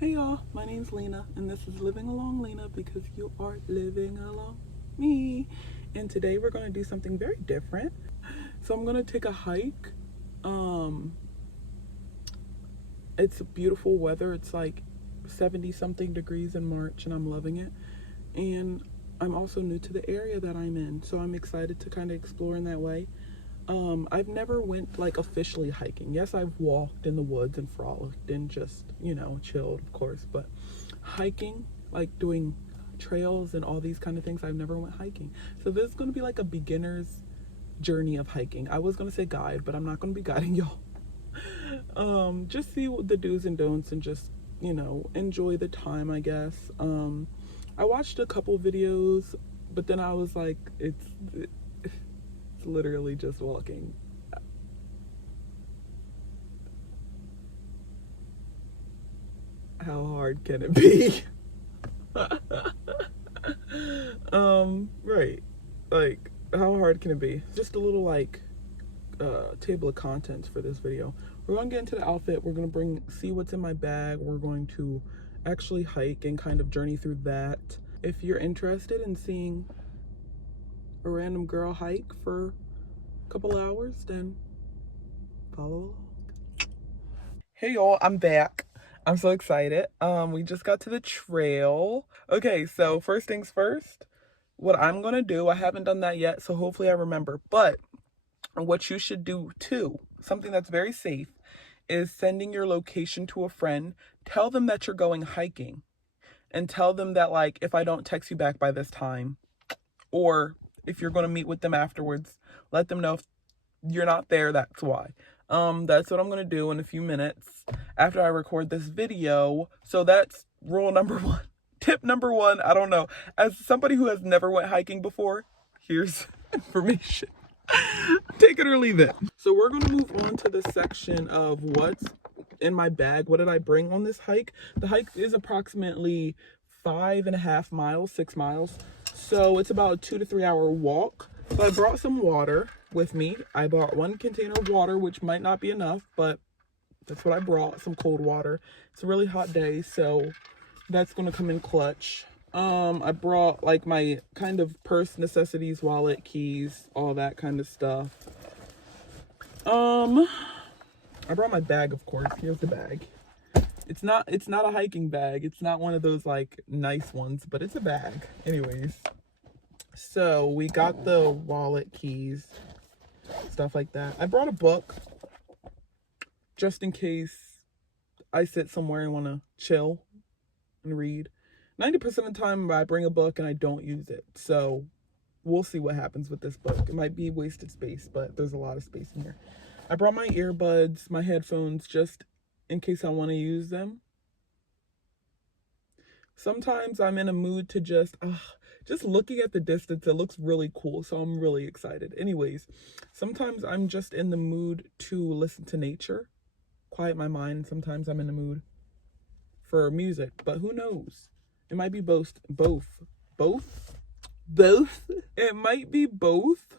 Hey y'all, my name's Lena, and this is Living Along Lena because you are living along me. And today we're going to do something very different. So I'm going to take a hike. Um, it's beautiful weather. It's like 70 something degrees in March, and I'm loving it. And I'm also new to the area that I'm in, so I'm excited to kind of explore in that way. I've never went like officially hiking. Yes, I've walked in the woods and frolicked and just, chilled, of course, but hiking, like doing trails and all these kind of things, I've never went hiking. So this is going to be like a beginner's journey of hiking. I was going to say guide, but I'm not going to be guiding y'all. Just see what the do's and don'ts and just, enjoy the time, I guess. I watched a couple videos, but then I was like, it's literally just walking. How hard can it be? Right. Like, how hard can it be? Just a little like table of contents for this video. We're gonna get into the outfit. We're gonna see what's in my bag. We're going to actually hike and kind of journey through that. If you're interested in seeing a random girl hike for a couple hours, then follow along. Hey y'all, I'm back. I'm so excited. We just got to the trail. Okay, so first things first, what I'm gonna do, I haven't done that yet, so hopefully I remember. But what you should do too, something that's very safe, is sending your location to a friend. Tell them that you're going hiking and tell them that, like, if I don't text you back by this time, or if you're gonna meet with them afterwards, let them know if you're not there, that's why. That's what I'm gonna do in a few minutes after I record this video. So that's rule number one. Tip number one, I don't know. As somebody who has never went hiking before, here's information. Take it or leave it. So we're gonna move on to the section of what's in my bag. What did I bring on this hike? The hike is approximately 5.5 miles, 6 miles. So it's about a 2 to 3 hour walk. So I brought some water with me. I bought 1 container of water, which might not be enough, but that's what I brought, some cold water. It's a really hot day, so that's gonna come in clutch. I brought like my kind of purse necessities, wallet, keys, all that kind of stuff. I brought my bag, of course. Here's the bag. It's not a hiking bag. It's not one of those like nice ones, but it's a bag. Anyways. So we got the wallet, keys, stuff like that. I brought a book just in case I sit somewhere and want to chill and read. 90% of the time I bring a book and I don't use it. So we'll see what happens with this book. It might be wasted space, but there's a lot of space in here. I brought my earbuds, my headphones, just in case I want to use them. Sometimes I'm in a mood to just looking at the distance, it looks really cool. So I'm really excited. Anyways, sometimes I'm just in the mood to listen to nature, quiet my mind. Sometimes I'm in the mood for music, but who knows? It might be both. It might be both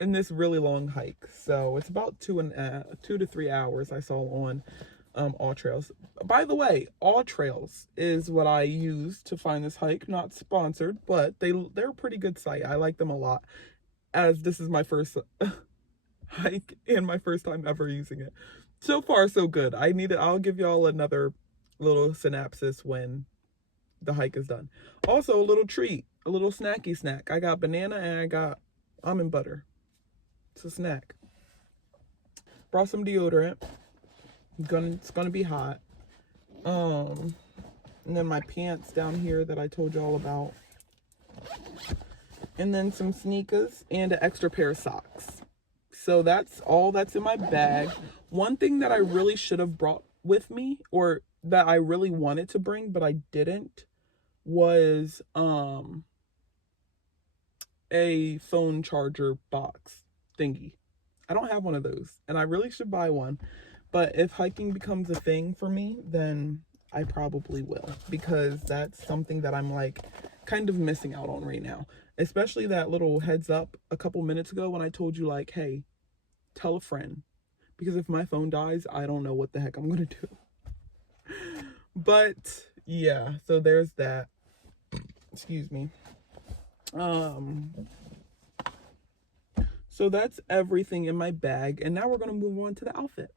in this really long hike. So it's about 2 to 3 hours I saw on AllTrails. By the way, AllTrails is what I use to find this hike. Not sponsored, but they're a pretty good site. I like them a lot, as this is my first hike and my first time ever using it. So far, so good. I'll give y'all another little synopsis when the hike is done. Also, a little treat, a little snacky snack. I got banana and I got almond butter. It's a snack. Brought some deodorant. It's gonna be hot. And then my pants down here that I told y'all about. And then some sneakers and an extra pair of socks. So that's all that's in my bag. One thing that I really should have brought with me, or that I really wanted to bring but I didn't, was a phone charger box thingy. I don't have one of those and I really should buy one. But if hiking becomes a thing for me, then I probably will, because that's something that I'm like kind of missing out on right now. Especially that little heads up a couple minutes ago when I told you, like, hey, tell a friend. Because if my phone dies, I don't know what the heck I'm going to do. But yeah, so there's that. Excuse me. So that's everything in my bag, and now we're gonna move on to the outfit.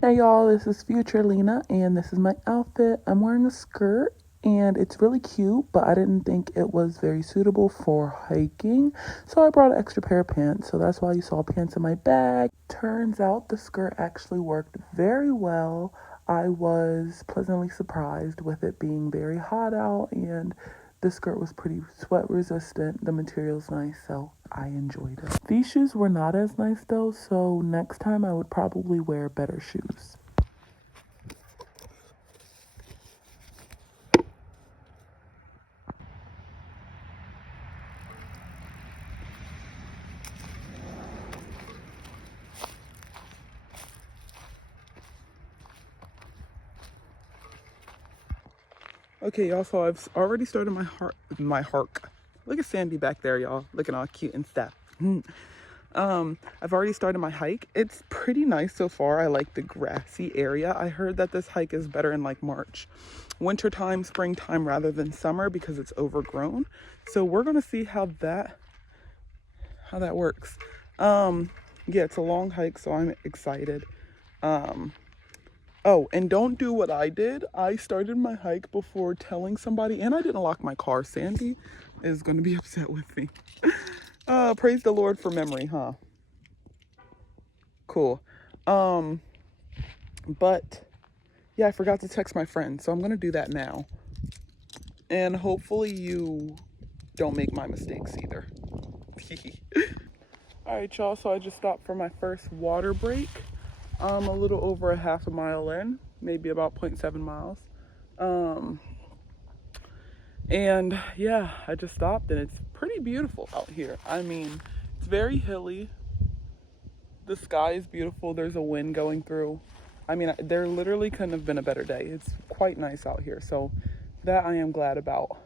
Hey y'all, this is Future Lena, and this is my outfit. I'm wearing a skirt, and it's really cute, but I didn't think it was very suitable for hiking, so I brought an extra pair of pants, so that's why you saw pants in my bag. Turns out the skirt actually worked very well. I was pleasantly surprised with it being very hot out, and the skirt was pretty sweat resistant. The material's nice, so I enjoyed it. These shoes were not as nice though, so next time I would probably wear better shoes. Okay, y'all, so I've already started my hark. Look at Sandy back there, y'all, looking all cute and stuff. I've already started my hike. It's pretty nice so far. I like the grassy area. I heard that this hike is better in like March, wintertime, springtime rather than summer because it's overgrown. So we're gonna see how that works. Yeah, it's a long hike, so I'm excited. Oh, and don't do what I did. I started my hike before telling somebody, and I didn't lock my car. Sandy is going to be upset with me. Praise the Lord for memory, huh? Cool. But yeah, I forgot to text my friend, so I'm going to do that now. And hopefully you don't make my mistakes either. All right, y'all, so I just stopped for my first water break. I'm a little over a half a mile in, maybe about 0.7 miles. And yeah, I just stopped and it's pretty beautiful out here. I mean, it's very hilly. The sky is beautiful. There's a wind going through. I mean, there literally couldn't have been a better day. It's quite nice out here. So that I am glad about.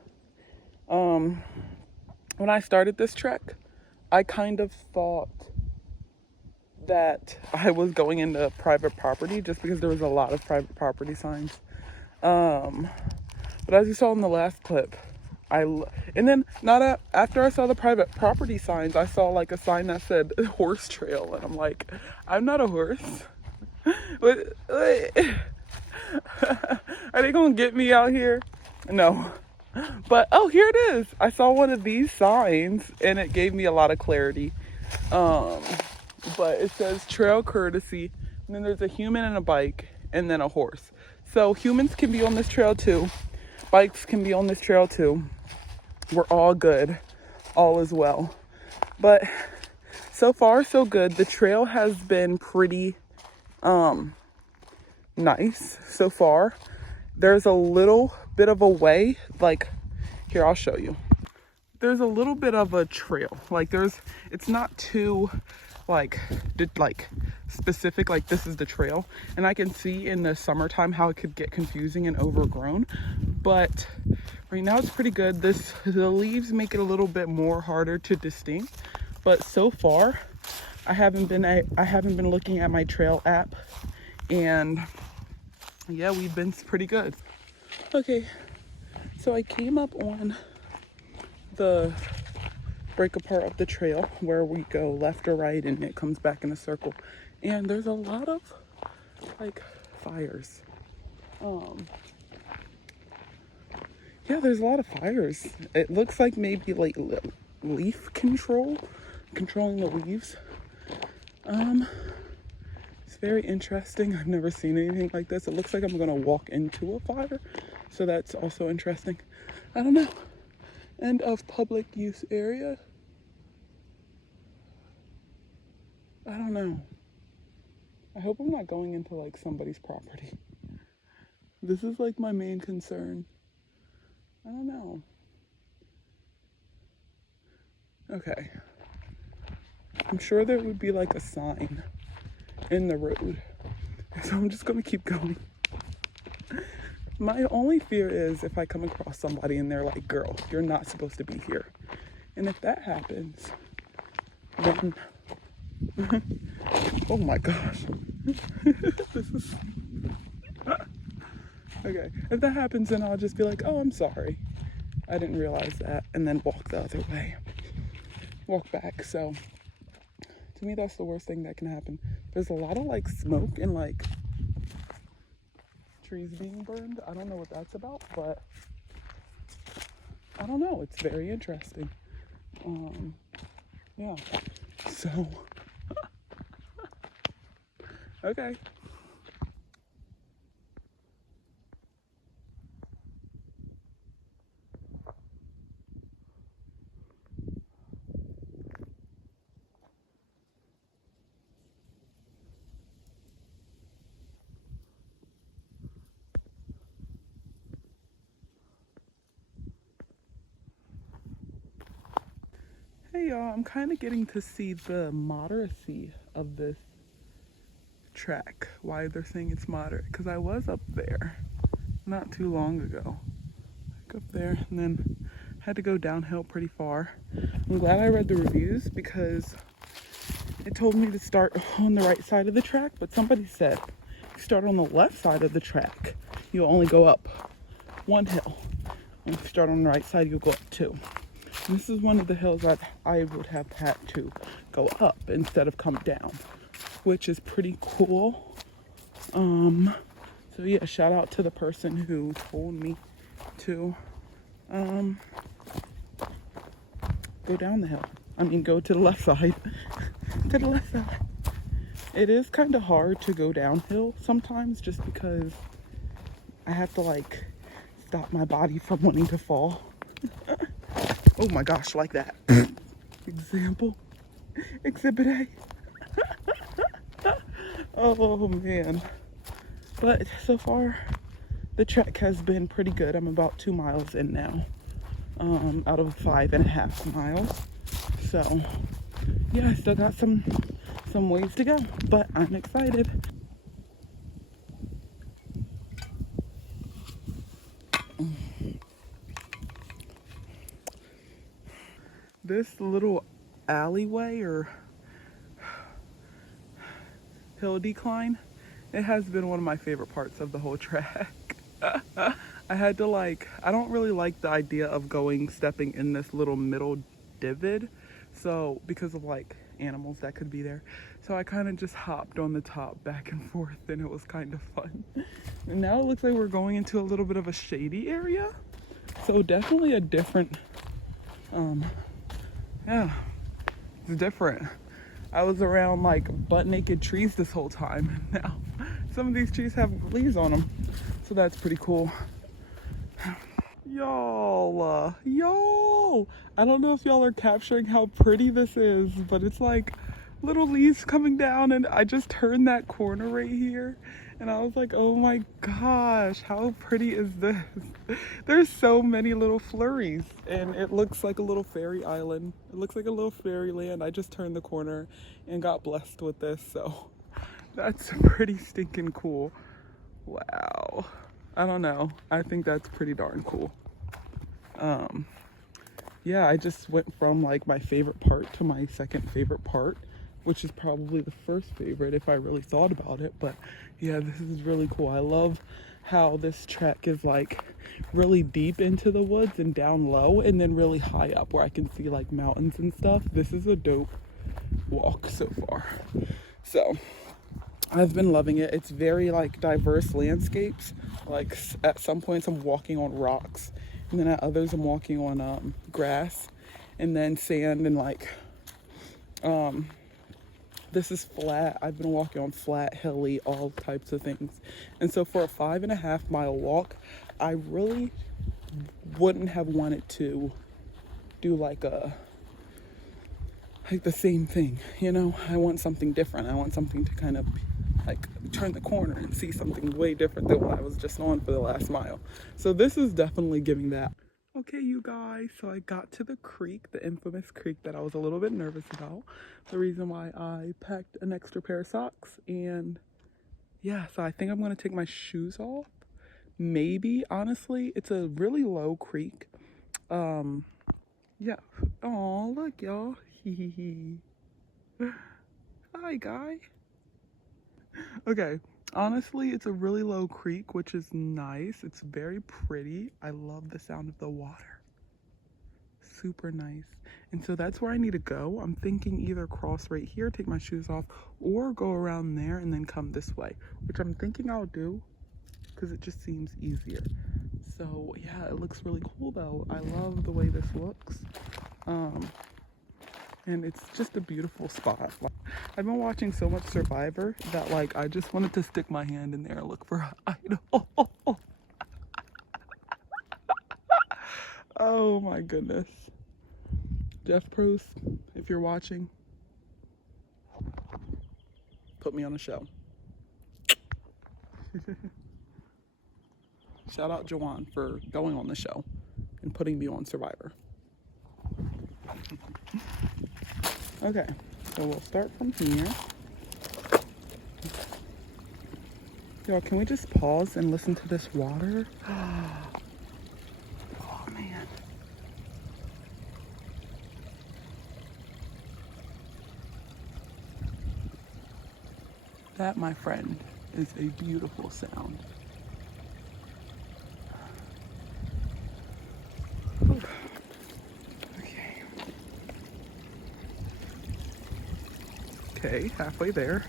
When I started this trek, I kind of thought that I was going into private property just because there was a lot of private property signs. But as you saw in the last clip, after I saw the private property signs, I saw like a sign that said horse trail, and I'm like, I'm not a horse. Are they gonna get me out here? No. But oh, here it is. I saw one of these signs and it gave me a lot of clarity. But it says trail courtesy, and then there's a human and a bike, and then a horse. So humans can be on this trail too. Bikes can be on this trail too. We're all good. All is well. But so far, so good. The trail has been pretty nice so far. There's a little bit of a way, like, here, I'll show you. There's a little bit of a trail. Like it's not too like specific, like this is the trail. And I can see in the summertime how it could get confusing and overgrown. But right now it's pretty good. The leaves make it a little bit more harder to distinct. But so far, I haven't been looking at my trail app, and yeah, we've been pretty good. Okay, so I came up on the break apart of the trail where we go left or right and it comes back in a circle, and there's a lot of like fires. Yeah, there's a lot of fires. It looks like maybe like leaf controlling the leaves. It's very interesting. I've never seen anything like this. It looks like I'm gonna walk into a fire, so that's also interesting. I don't know. End of public use area. I don't know. I hope I'm not going into like somebody's property. This is like my main concern. I don't know. Okay. I'm sure there would be like a sign in the road. So I'm just gonna keep going. My only fear is if I come across somebody and they're like, girl, you're not supposed to be here. And if that happens, then, oh my gosh. This is, Okay, if that happens, then I'll just be like, oh, I'm sorry. I didn't realize that, and then walk the other way. Walk back. So to me, that's the worst thing that can happen. There's a lot of like smoke and like trees being burned. I don't know what that's about, but I don't know. It's very interesting. Yeah. So, okay. Hey y'all, I'm kind of getting to see the moderacy of this track. Why they're saying it's moderate. Because I was up there not too long ago. Like up there and then had to go downhill pretty far. I'm glad I read the reviews because it told me to start on the right side of the track, but somebody said you start on the left side of the track, you'll only go up one hill. And if you start on the right side, you'll go up two. And this is one of the hills that I would have had to go up instead of come down, which is pretty cool. So yeah, shout out to the person who told me to go down the hill. I mean, go to the left side. To the left side. It is kind of hard to go downhill sometimes just because I have to like stop my body from wanting to fall. Oh my gosh, like that. Example. Exhibit A. Oh man. But so far, the trek has been pretty good. I'm about 2 miles in now, out of 5.5 miles. So yeah, I still got some ways to go, but I'm excited. This little alleyway or hill decline, it has been one of my favorite parts of the whole trek. I had to I don't really like the idea of stepping in this little middle divot. So because of like animals that could be there. So I kind of just hopped on the top back and forth and it was kind of fun. And now it looks like we're going into a little bit of a shady area. So definitely a different, yeah, it's different. I was around like butt naked trees this whole time. Now some of these trees have leaves on them. So that's pretty cool. Y'all, I don't know if y'all are capturing how pretty this is, but it's like little leaves coming down and I just turned that corner right here and I was like, oh my gosh, how pretty is this? There's so many little flurries and it looks like a little fairy island. It looks like a little fairyland. I just turned the corner and got blessed with this, so that's pretty stinking cool. Wow. I don't know. I think that's pretty darn cool. Yeah, I just went from like my favorite part to my second favorite part, which is probably the first favorite if I really thought about it. But yeah, this is really cool. I love how this trek is like really deep into the woods and down low and then really high up where I can see like mountains and stuff. This is a dope walk so far. So I've been loving it. It's very like diverse landscapes. Like at some points I'm walking on rocks and then at others I'm walking on grass and then sand and like this is flat. I've been walking on flat, hilly, all types of things. And so for a 5.5 mile walk, I really wouldn't have wanted to do like the same thing, you know? I want something different. I want something to kind of like turn the corner and see something way different than what I was just on for the last mile. So this is definitely giving that. Okay, you guys, so I got to the creek, the infamous creek that I was a little bit nervous about. The reason why I packed an extra pair of socks. And yeah, so I think I'm going to take my shoes off. Maybe, honestly, it's a really low creek. Yeah. Oh, look, y'all. Hi, guy. Okay, Honestly, it's a really low creek, which is nice. It's very pretty. I love the sound of the water. Super nice. And so that's where I need to go. I'm thinking either cross right here, take my shoes off, or go around there and then come this way, which I'm thinking I'll do because it just seems easier. So yeah, it looks really cool though. I love the way this looks. And it's just a beautiful spot. I've been watching so much Survivor that like I just wanted to stick my hand in there and look for an idol. Oh my goodness. Jeff Prost, if you're watching, put me on a show. Shout out Joanne for going on the show and putting me on Survivor. Okay, so we'll start from here. Y'all, can we just pause and listen to this water? Oh man. That, my friend, is a beautiful sound. Okay, halfway there.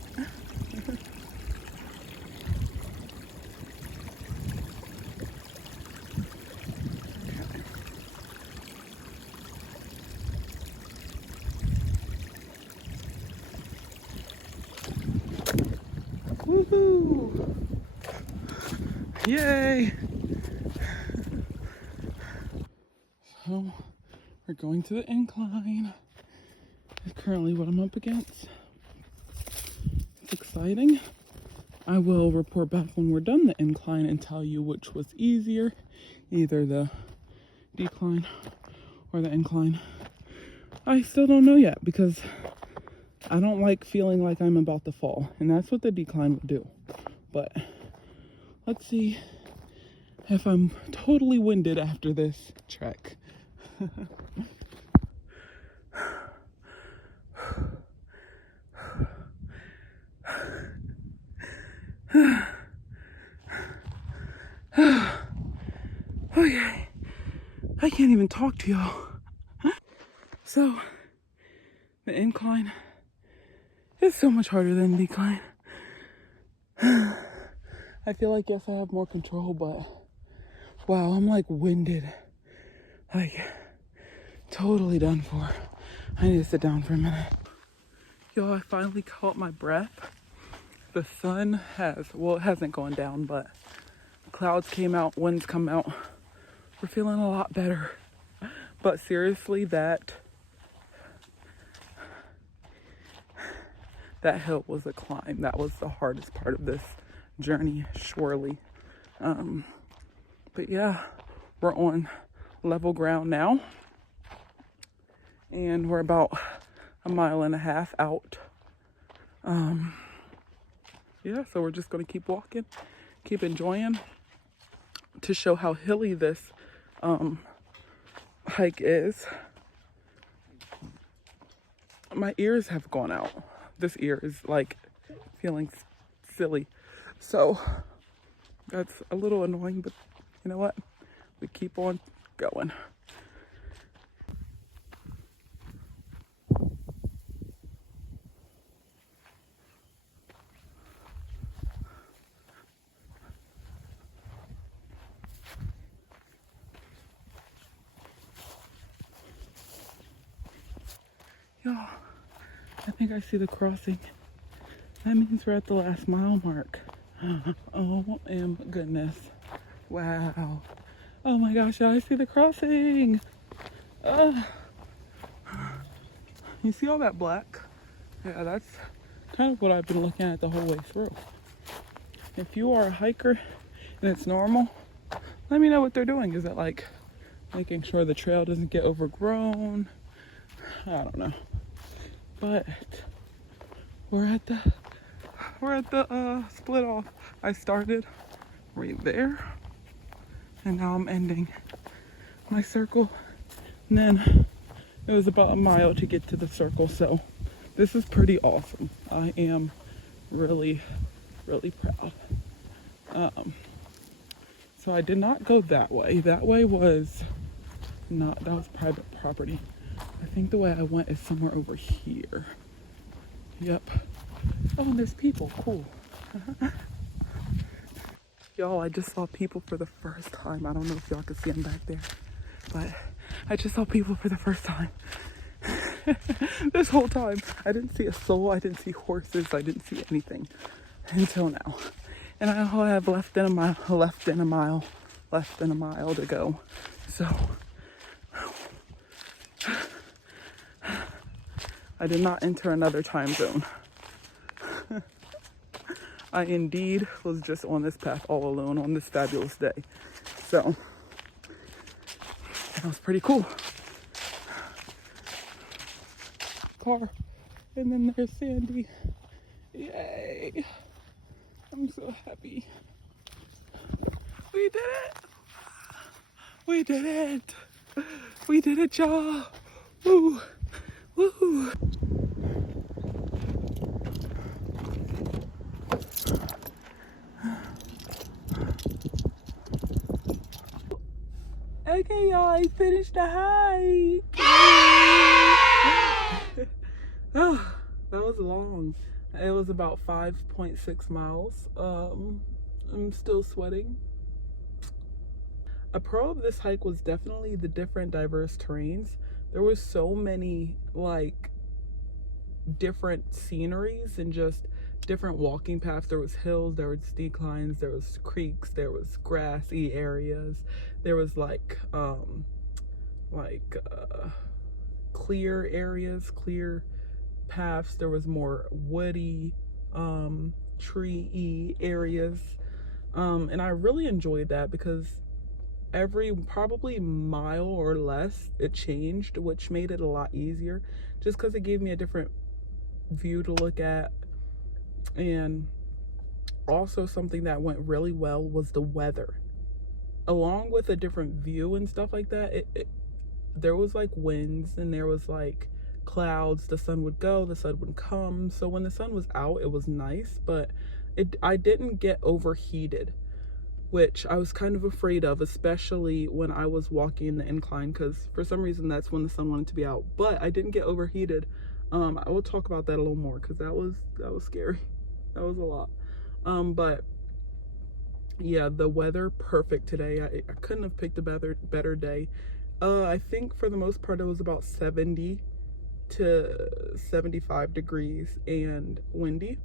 Woohoo! Yay! So, we're going to the incline. That's currently what I'm up against. It's exciting. I will report back when we're done the incline and tell you which was easier, either the decline or the incline. I still don't know yet because I don't like feeling like I'm about to fall, and that's what the decline would do. But let's see if I'm totally winded after this trek. Okay, I can't even talk to y'all. So, the incline is so much harder than the decline. I feel like, yes, I have more control, but wow, I'm like winded. Like, totally done for. I need to sit down for a minute. Yo, I finally caught my breath. The sun has, well, it hasn't gone down, but clouds came out, winds come out. We're feeling a lot better. But seriously, that hill was a climb. That was the hardest part of this journey, surely. But yeah, we're on level ground now. And we're about a mile and a half out. Yeah, so we're just gonna keep walking, keep enjoying, to show how hilly this hike is. My ears have gone out. This ear is like feeling silly. So that's a little annoying, but you know what? We keep on going. Y'all, I think I see the crossing. That means we're at the last mile mark. Oh my goodness. Wow. Oh my gosh, I see the crossing. You see all that black? Yeah, that's kind of what I've been looking at the whole way through. If you are a hiker and it's normal, let me know what they're doing. Is it like making sure the trail doesn't get overgrown? I don't know. But we're at the split off. I started right there, and now I'm ending my circle. And then it was about a mile to get to the circle, so this is pretty awesome. I am really really proud. So I did not go that way. That way was not, that was private property. I think the way I went is somewhere over here. Yep. Oh, and there's people. Cool. Y'all, I just saw people for the first time. I don't know if y'all can see them back there, but I just saw people for the first time. This whole time, I didn't see a soul. I didn't see horses. I didn't see anything until now. And I have less than a mile to go. So I did not enter another time zone. I indeed was just on this path all alone on this fabulous day. So that was pretty cool. Car. And then there's Sandy. Yay. I'm so happy. We did it. We did it. We did it, y'all. Woo. Woo. Okay, y'all, I finished the hike. Oh, that was long. It was about 5.6 miles. I'm still sweating. A pro of this hike was definitely the different diverse terrains. There was so many like different sceneries and just different walking paths. There was hills, there was declines, there was creeks, there was grassy areas, there was clear areas, clear paths. There was more woody, tree-y areas, and I really enjoyed that because every probably mile or less it changed, which made it a lot easier just because it gave me a different view to look at. And also something that went really well was the weather, along with a different view and stuff like that. There was like winds and there was like clouds. The sun would go, the sun would come. So when the sun was out, it was nice, but I didn't get overheated, which I was kind of afraid of, especially when I was walking in the incline, because for some reason that's when the sun wanted to be out. But I didn't get overheated. I will talk about that a little more because that was scary. That was a lot. But yeah, the weather perfect today. I couldn't have picked a better day. I think for the most part it was about 70 to 75 degrees and windy.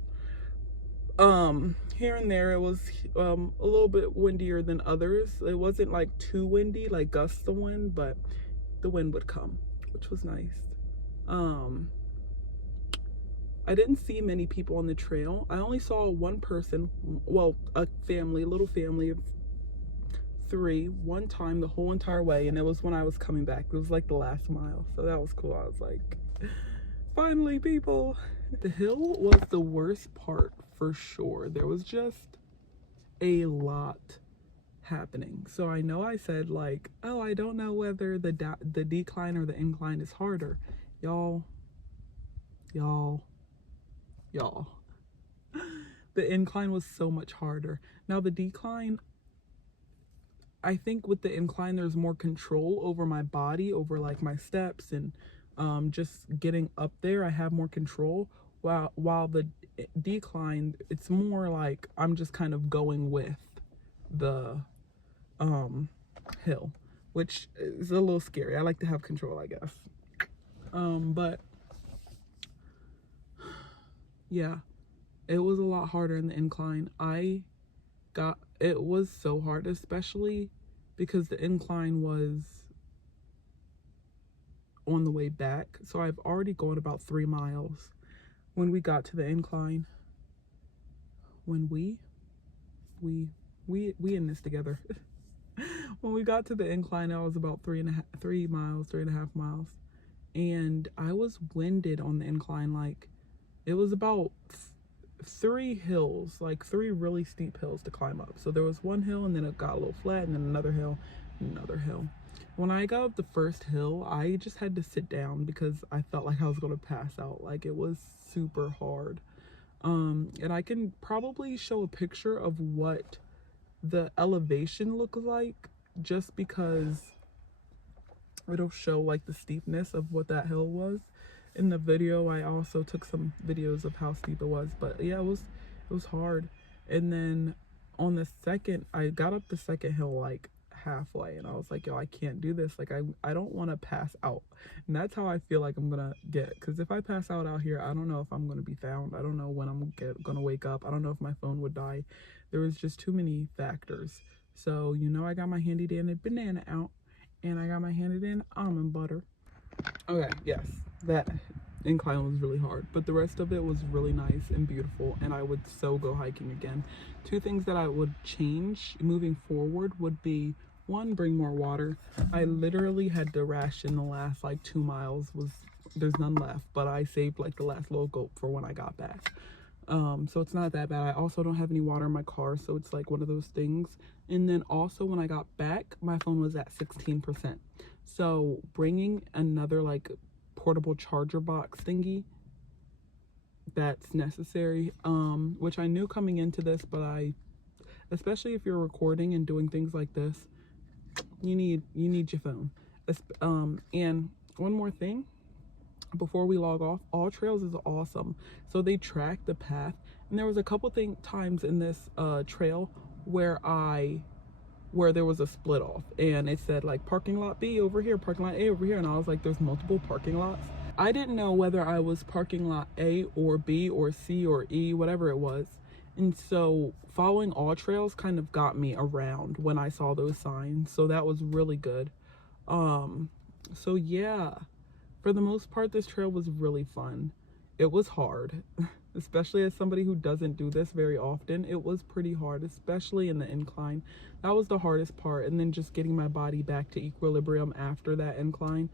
Here and there it was a little bit windier than others. It wasn't like too windy, like gusts of wind, but the wind would come, which was nice. I didn't see many people on the trail. I only saw one person, well, a little family of 3, one time the whole entire way, and it was when I was coming back. It was like the last mile, so that was cool. I was like, finally, people. The hill was the worst part for sure. There was just a lot happening. So I know I said like, oh, I don't know whether the decline or the incline is harder. Y'all. The incline was so much harder. Now the decline, I think with the incline there's more control over my body, over like my steps and just getting up there. I have more control, while the decline, it's more like I'm just kind of going with the hill, which is a little scary. I like to have control, I guess. But yeah, it was a lot harder in the incline. It was so hard, especially because the incline was on the way back. So I've already gone about 3 miles when we got to the incline. When we in this together. When we got to the incline, I was about 3.5 miles. And I was winded on the incline. Like, it was about 3 hills, like 3 really steep hills to climb up. So there was one hill and then it got a little flat and then another hill and another hill. When I got up the first hill, I just had to sit down because I felt like I was going to pass out. Like, it was super hard. And I can probably show a picture of what the elevation looks like, just because it'll show like the steepness of what that hill was in the video. I also took some videos of how steep it was, but yeah, it was hard. And then on the second, I got up the second hill like halfway, and I was like, yo, I can't do this. Like I don't want to pass out. And that's how I feel like I'm gonna get, because if I pass out here, I don't know if I'm gonna be found. I don't know when I'm gonna wake up. I don't know if my phone would die. There was just too many factors. So, you know, I got my handy dandy banana out, and I got my handy dandy almond butter. Okay, yes, that incline was really hard, but the rest of it was really nice and beautiful, and I would so go hiking again. Two things that I would change moving forward would be, one, bring more water. I literally had to ration the last like 2 miles. There's none left, but I saved like the last little gulp for when I got back. So it's not that bad. I also don't have any water in my car, so it's like one of those things. And then also when I got back, my phone was at 16%. So bringing another like portable charger box thingy, that's necessary, which I knew coming into this, but especially if you're recording and doing things like this, you need your phone. And one more thing before we log off, AllTrails is awesome. So they track the path, and there was a couple times in this trail where there was a split off, and it said like parking lot B over here, parking lot A over here, and I was like, there's multiple parking lots. I didn't know whether I was parking lot A or B or C or E, whatever it was. And so following AllTrails kind of got me around when I saw those signs, so that was really good. So yeah, for the most part, this trail was really fun. It was hard, especially as somebody who doesn't do this very often. It was pretty hard, especially in the incline. That was the hardest part, and then just getting my body back to equilibrium after that incline.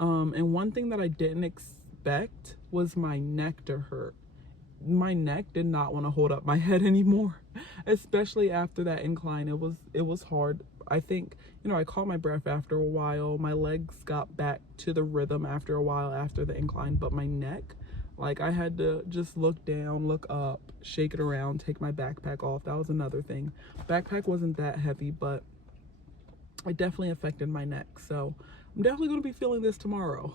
And one thing that I didn't expect was my neck to hurt. My neck did not want to hold up my head anymore, especially after that incline. It was hard. I think, you know, I caught my breath after a while. My legs got back to the rhythm after a while after the incline, but my neck, like, I had to just look down, look up, shake it around, take my backpack off. That was another thing. Backpack wasn't that heavy, but it definitely affected my neck. So I'm definitely going to be feeling this tomorrow.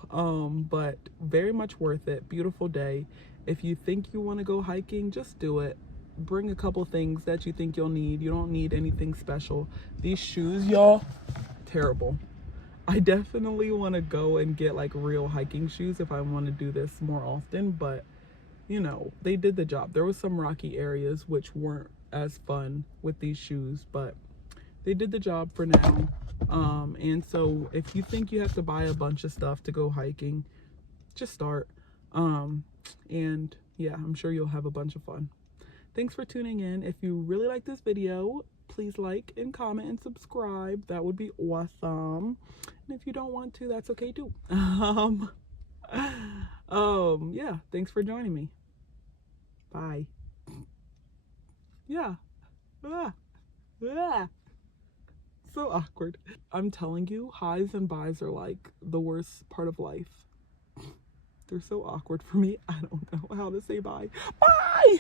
But very much worth it. Beautiful day. If you think you want to go hiking, just do it. Bring a couple things that you think you'll need. You don't need anything special. These shoes, y'all, terrible. I definitely want to go and get like real hiking shoes if I want to do this more often, but you know, they did the job. There was some rocky areas which weren't as fun with these shoes, but they did the job for now. And so if you think you have to buy a bunch of stuff to go hiking, just start. And yeah, I'm sure you'll have a bunch of fun. Thanks for tuning in. If you really like this video, please like and comment and subscribe. That would be awesome. And if you don't want to, that's okay too. Yeah, thanks for joining me. Bye. Yeah. So awkward. I'm telling you, highs and buys are like the worst part of life. They're so awkward for me. I don't know how to say bye. Bye!